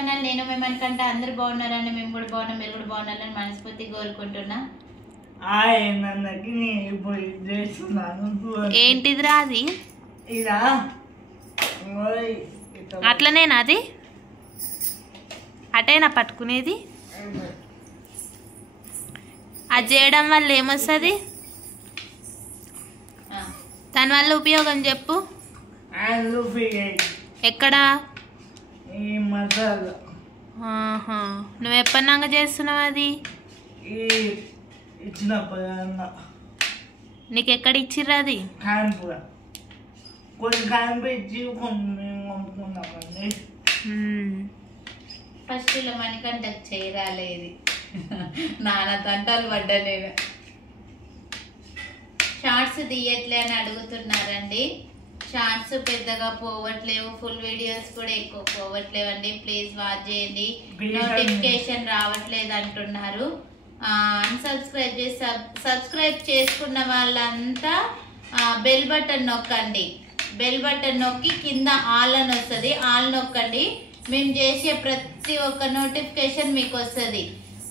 Channel. నేను మేమనుకంటే అందరూ బాగున్నారని, మేము కూడా బాగున్నాం, మీరు కూడా బాగున్నారని మనస్ఫూర్తిగా కోరుకుంటున్నా. ఏంటిదిరా అది? అట్లనేనా అది? అటేనా పట్టుకునేది? అది చేయడం వల్ల ఏమొస్తుంది? దాని వల్ల ఉపయోగం చెప్పు. ఎక్కడ? నువ్వు ఎప్పటినాక చేస్తున్నావు అది? నీకు ఎక్కడ ఇచ్చిర్రు అది? ఫస్ట్ ఇలా మనకంటకు చేయరాలేదు, నాన్న తంటాలు పడ్డా. నేను షార్ట్స్ తీయట్లే అని అడుగుతున్నారండి. షార్ట్స్ పెద్దగా పోవట్లేవు, ఫుల్ వీడియోస్ కూడా ఎక్కువ పోవట్లేవండి. ప్లీజ్ వాచ్ చేయండి. నోటిఫికేషన్ రావట్లేదు అంటున్నారు. అన్సబ్స్క్రైబ్ చేసి సబ్స్క్రైబ్ చేసుకున్న వాళ్ళంతా బెల్ బటన్ నొక్కండి. బెల్ బటన్ నొక్కి కింద ఆల్ అని వస్తుంది, ఆల్ నొక్కండి. మేము చేసే ప్రతి ఒక్క నోటిఫికేషన్ మీకు వస్తుంది.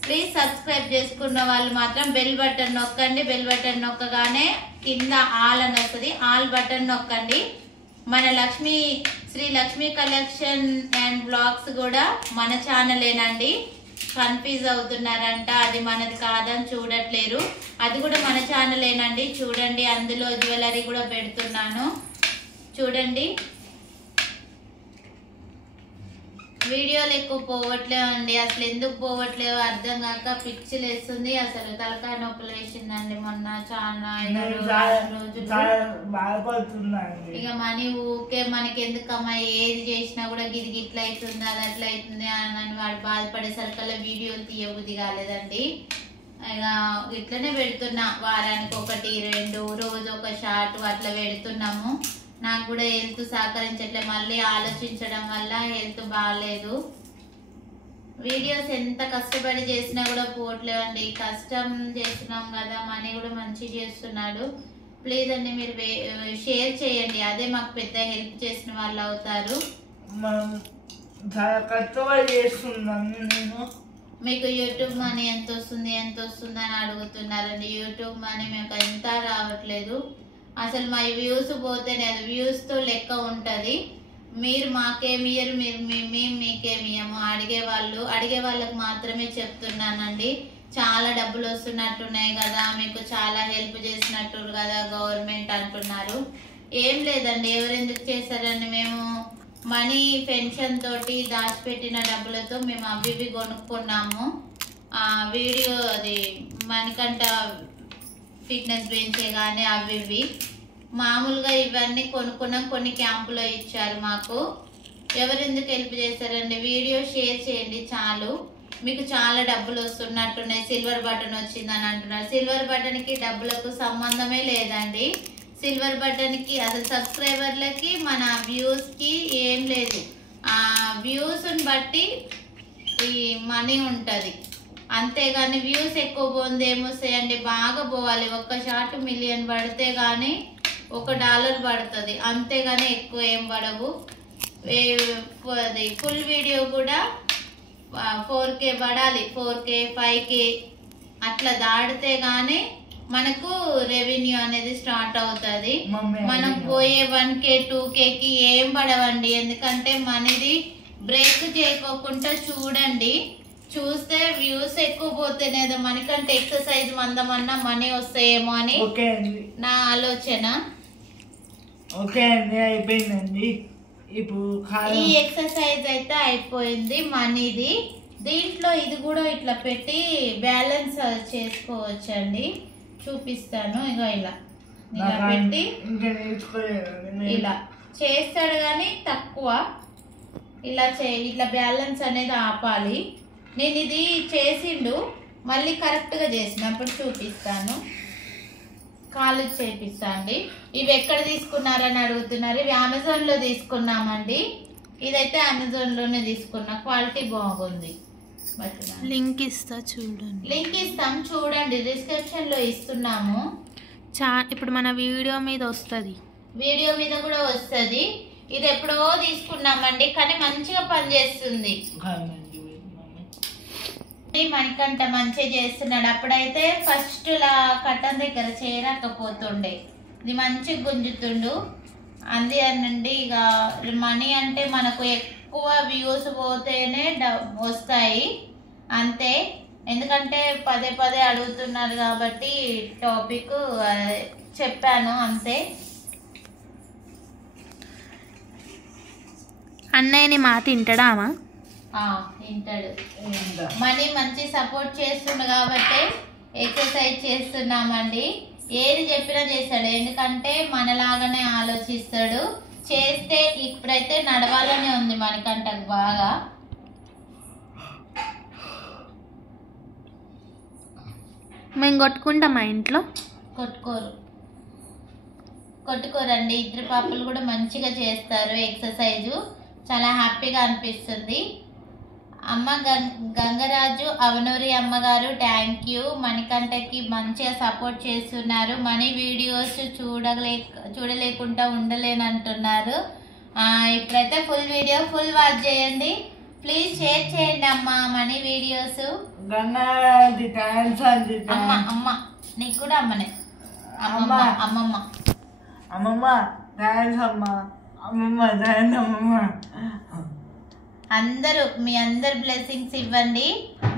ప్లీజ్ సబ్స్క్రైబ్ చేసుకున్న వాళ్ళు మాత్రం బెల్ బటన్ నొక్కండి. బెల్ బటన్ నొక్కగానే కింద ఆల్ అని వస్తుంది, ఆల్ బటన్ నొక్కండి. మన Sri Lakshmi collection and blogs కూడా మన ఛానలేనండి. కన్ఫ్యూజ్ అవుతున్నారంట, అది మనది కాదని చూడట్లేరు. అది కూడా మన ఛానలేనండి, చూడండి. అందులో జ్యువెలరీ కూడా పెడుతున్నాను, చూడండి. వీడియోలు ఎక్కువ పోవట్లేవండి. అసలు ఎందుకు పోవట్లేవో అర్థం కాక పిచ్చిలు వేస్తుంది. అసలు తలకాయ నొప్పులు వేసిందండి మొన్న చాలా రోజులు. ఇక మనీ ఊకే మనకి ఎందుకమ్మా, ఏది చేసినా కూడా గిది గిట్ల అవుతుంది, అది అట్లా అవుతుంది అని వాడు బాధపడేసరికల్లా వీడియోలు తీయబుద్ధి కాలేదండి. ఇక ఇట్లనే పెడుతున్నా, వారానికి 1, 2 రోజు ఒక షార్ట్ అట్లా పెడుతున్నాము. నాకు కూడా హెల్త్ సహకరించట్లే, మళ్ళీ ఆలోచించడం వల్ల హెల్త్ బాగాలేదు. వీడియోస్ ఎంత కష్టపడి చేసినా కూడా పోవట్లేవండి. కష్టం చేస్తున్నాం కదా, మనీ కూడా మంచిగా చేస్తున్నాడు. ప్లీజ్ అండి మీరు షేర్ చేయండి, అదే మాకు పెద్ద హెల్ప్ చేసిన వాళ్ళు అవుతారు. మీకు యూట్యూబ్ మనీ ఎంత వస్తుంది అని అడుగుతున్నారండి. యూట్యూబ్ మనీ మీకు ఎంత రావట్లేదు. అసలు మా వ్యూస్ పోతేనే, అది వ్యూస్తో లెక్క ఉంటుంది. మీరు మాకేమియరు, మేము మీకేమియము. అడిగే వాళ్ళకి మాత్రమే చెప్తున్నానండి. చాలా డబ్బులు వస్తున్నట్టున్నాయి కదా, మీకు చాలా హెల్ప్ చేసినట్టు కదా గవర్నమెంట్ అంటున్నారు. ఏం లేదండి, ఎవరెందుకు చేశారండి. మేము మనీ పెన్షన్ తోటి దాచిపెట్టిన డబ్బులతో మేము అవి కొనుక్కున్నాము. వీడియో అది మనకంట ఫిట్నెస్ పెంచే కానీ అవి మామూలుగా ఇవన్నీ కొనుక్కున్నాం. కొన్ని క్యాంపులో ఇచ్చారు మాకు. ఎవరెందుకు హెల్ప్ చేశారండి. వీడియో షేర్ చేయండి చాలు. మీకు చాలా డబ్బులు వస్తున్నట్టున్నాయి, సిల్వర్ బటన్ వచ్చిందని అంటున్నారు. సిల్వర్ బటన్కి డబ్బులకు సంబంధమే లేదండి. సిల్వర్ బటన్కి అసలు సబ్స్క్రైబర్లకి మన వ్యూస్కి ఏం లేదు. వ్యూస్ని బట్టి ఈ మనీ ఉంటుంది, అంతేగాని వ్యూస్ ఎక్కువ పోంది ఏమొస్తాయండి. బాగా పోవాలి, ఒక్క షార్ట్ 1 మిలియన్ పడితే కానీ $1 పడుతుంది, అంతేగాని ఎక్కువ ఏం పడవు. ఫుల్ వీడియో కూడా 4K పడాలి, 4K 5K అట్లా దాడితే గానీ మనకు రెవెన్యూ అనేది స్టార్ట్ అవుతుంది. మనం పోయే 1K 2Kకి ఏం పడవండి. ఎందుకంటే మనది బ్రేక్ చేయకోకుండా చూడండి. చూస్తే వ్యూస్ ఎక్కువ పోతేనేదో మనకంటే ఎక్సర్సైజ్ మందమన్నా మనీ వస్తాయేమో అని నా ఆలోచన. అయిపోయిందండి. ఇప్పుడు ఈ ఎక్సర్సైజ్ అయితే అయిపోయింది మనీది. దీంట్లో ఇది కూడా ఇట్లా పెట్టి బ్యాలెన్స్ చేసుకోవచ్చండి. చూపిస్తాను. ఇక ఇలా పెట్టి ఇలా చేస్తాడు కానీ తక్కువ. ఇట్లా బ్యాలెన్స్ అనేది ఆపాలి. నేను ఇది చేసిండు, మళ్ళీ కరెక్ట్గా చేసినప్పుడు చూపిస్తాను. కాలు చేపిస్తాండి. ఇవి ఎక్కడ తీసుకున్నారని అడుగుతున్నారు. ఇవి అమెజాన్లో తీసుకున్నామండి. ఇదైతే అమెజాన్లోనే తీసుకున్నా, క్వాలిటీ బాగుంది. లింక్ ఇస్తా చూడండి. లింక్ ఇస్తాం చూడండి, డిస్క్రిప్షన్లో ఇస్తున్నాము. ఇప్పుడు మన వీడియో మీద వస్తుంది, వీడియో మీద కూడా వస్తుంది. ఇది ఎప్పుడో తీసుకున్నామండి, కానీ మంచిగా పనిచేస్తుంది. మణికంఠ మంచిగా చేస్తున్నాడు. అప్పుడైతే ఫస్ట్ లా కట్టన్ దగ్గర చేరకపోతుండే, ఇది మంచిగా గుంజుతుండు. అందునండి ఇక మనీ అంటే మనకు ఎక్కువ వ్యూస్ పోతేనే వస్తాయి అంతే. ఎందుకంటే పదే పదే అడుగుతున్నారు కాబట్టి టాపిక్ చెప్పాను అంతే. అన్నయ్యని మాట వింటాడామా? వింటాడు. మనీ మంచి సపోర్ట్ చేస్తుండు కాబట్టి ఎక్సర్సైజ్ చేస్తున్నామండి. ఏది చెప్పినా చేస్తాడు, ఎందుకంటే మనలాగానే ఆలోచిస్తాడు. చేస్తే ఇప్పుడైతే నడవాలనే ఉంది మనకంటకు బాగా. మేము కొట్టుకుంటాం మా ఇంట్లో. కొట్టుకోరండి. ఇద్దరు పాపలు కూడా మంచిగా చేస్తారు ఎక్సర్సైజు, చాలా హ్యాపీగా అనిపిస్తుంది. అమ్మ గంగరాజు అవనూరి అమ్మగారు థ్యాంక్ యూ. మణికంఠకి మంచిగా సపోర్ట్ చేస్తున్నారు. మనీ వీడియోస్ చూడలేకుండా ఉండలేనంటున్నారు. ఇప్పుడైతే ఫుల్ వీడియో ఫుల్ వాచ్ చేయండి. ప్లీజ్ షేర్ చేయండి అమ్మ మనీ వీడియోస్. అమ్మ అమ్మ నీకు కూడా అమ్మనే. అమ్మమ్మ అమ్మమ్మ అమ్మమ్మ థ్యాంక్స్ అమ్మ. అమ్మమ్మ థ్యాంక్స్ అమ్మమ్మ. అందరూ మీ అందరు బ్లెస్సింగ్స్ ఇవ్వండి.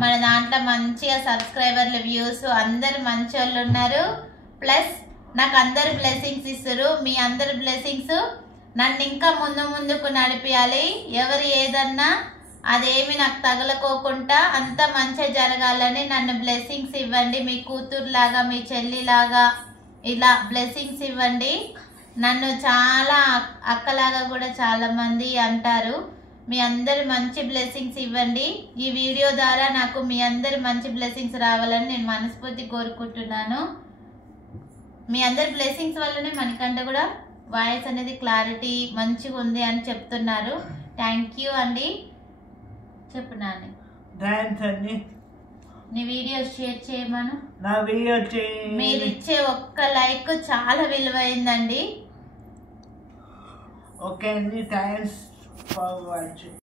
మన దాంట్లో మంచిగా సబ్స్క్రైబర్లు వ్యూస్ అందరు మంచి వాళ్ళు ఉన్నారు. ప్లస్ నాకు అందరు బ్లెస్సింగ్స్ ఇస్తారు. మీ అందరు బ్లెస్సింగ్స్ నన్ను ఇంకా ముందుకు నడిపియాలి. ఎవరు ఏదన్నా అదేమి నాకు తగలకోకుండా అంత మంచిగా జరగాలని నన్ను బ్లెస్సింగ్స్ ఇవ్వండి. మీ కూతురులాగా మీ చెల్లిలాగా ఇలా బ్లెస్సింగ్స్ ఇవ్వండి. నన్ను చాలా అక్కలాగా కూడా చాలా మంది అంటారు. మీ అందరు మంచి బ్లెస్సింగ్స్ ఇవ్వండి. ఈ వీడియో ద్వారా నాకు మీ అందరు మంచి బ్లెస్సింగ్స్ రావాలని నేను మనస్ఫూర్తి కోరుకుంటున్నాను. మీ అందరి బ్లెస్సింగ్స్ వల్లనే మనకంట కూడా వాయిస్ అనేది క్లారిటీ మంచిగా ఉంది అని చెప్తున్నారు. థ్యాంక్ యూ అండి. చెప్పు నాని. థ్యాంక్స్ అండి. నీ వీడియో షేర్ చేయమను. నా వీడియో మీరు ఇచ్చే ఒక్క లైక్ చాలా విలువైందండి. ఓకే అండి, థ్యాంక్స్ ఫర్ వాచింగ్.